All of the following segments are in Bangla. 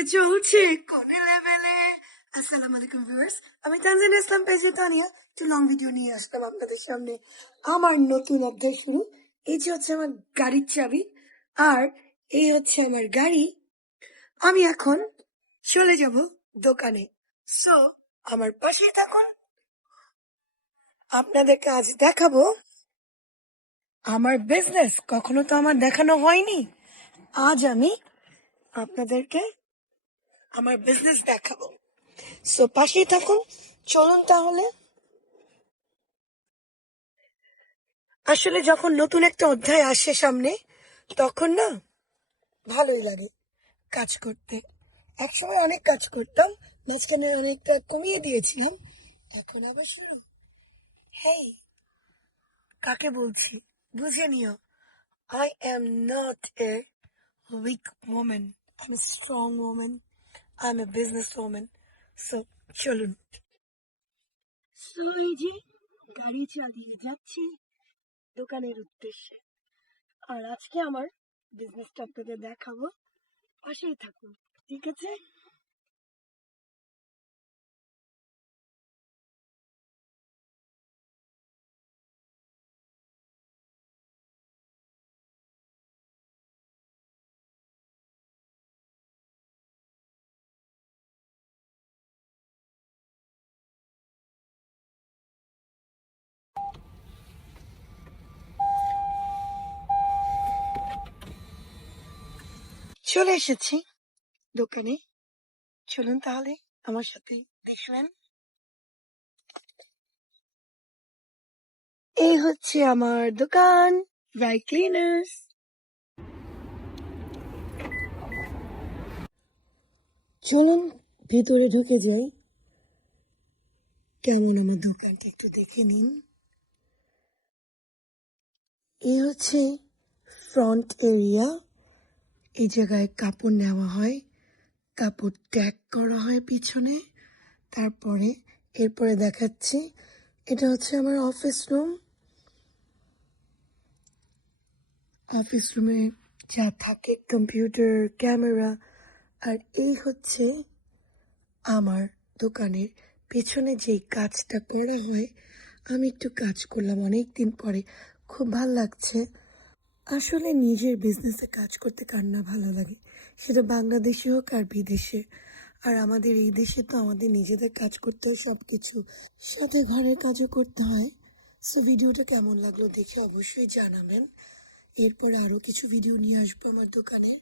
যে চলছে, কোন লেভেলে? আসসালামু আলাইকুম ভিউয়ার্স, আমি তানজিন ইসলাম পেজে তানিয়া, একটু লং ভিডিও নিয়ে আসলাম আপনাদের সামনে। আমার নতুন অধ্যায় শুরু, এই যে হচ্ছে আমার গাড়ির চাবি, আর এই হচ্ছে আমার গাড়ি। আমি এখন চলে যাব দোকানে। সো আমার পাশেই থাকুন। আপনাদেরকে আজ দেখাবো, আমার বিজনেস কখনো তো আমার দেখানো হয়নি। আজ আমি আপনাদেরকে আমার বিজনেস দেখাবো। সো পাশেই থাকুন, চলুন তাহলে। আসলে যখন নতুন একটা অধ্যায় আসে সামনে, তখন না ভালোই লাগে কাজ করতে। একসময় অনেক কাজ করতাম, মাঝখানে অনেকটা কমিয়ে দিয়েছিলাম, এখন আবার শুরু। হেই, কাকে বলছি? বুঝে নিও I am not a weak women I am strong women I am a business women so চলুন সো এই যে গাড়ি চালিয়ে যাচ্ছি দোকানের উদ্দেশ্যে। আর আজকে আমার বিজনেসটা আপনাদের দেখাবো। পাশেই থাকুন, ঠিক আছে? চলে এসেছি দোকানে। চলুন তাহলে আমার সাথে দেখবেন এই হচ্ছে আমার দোকান ড্রাই ক্লিনার্স চলুন ভেতরে ঢুকে যাই। কেমন আমার দোকানটা একটু দেখে নিন। এই হচ্ছে ফ্রন্ট এরিয়া এই জায়গায় কাপড় নেওয়া হয়, কাপড় ট্যাগ করা হয় পিছনে, তারপরে, এরপরে দেখাচ্ছি। এটা হচ্ছে আমার অফিস রুম অফিস রুমে যা থাকে কম্পিউটার ক্যামেরা আর এই হচ্ছে আমার দোকানের পেছনে যেই কাজটা করা হয়। আমি একটু কাজ করলাম অনেক দিন পরে। খুব ভালো লাগছে। আসলে নিজের বিজনেসে কাজ করতে কার না ভালো লাগে? সেটা বাংলাদেশে হোক আর বিদেশে। আর আমাদের এই দেশে তো আমাদের নিজেদের কাজ করতে হয় সব কিছু সাথে ঘরের কাজও করতে হয়। সো ভিডিওটা কেমন লাগল দেখে অবশ্যই জানাবেন। এরপর আরও কিছু ভিডিও নিয়ে আসব আমার দোকানের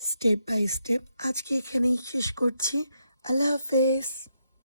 স্টেপ বাই স্টেপ আজকে এখানেই শেষ করছি। আল্লাহ হাফেজ।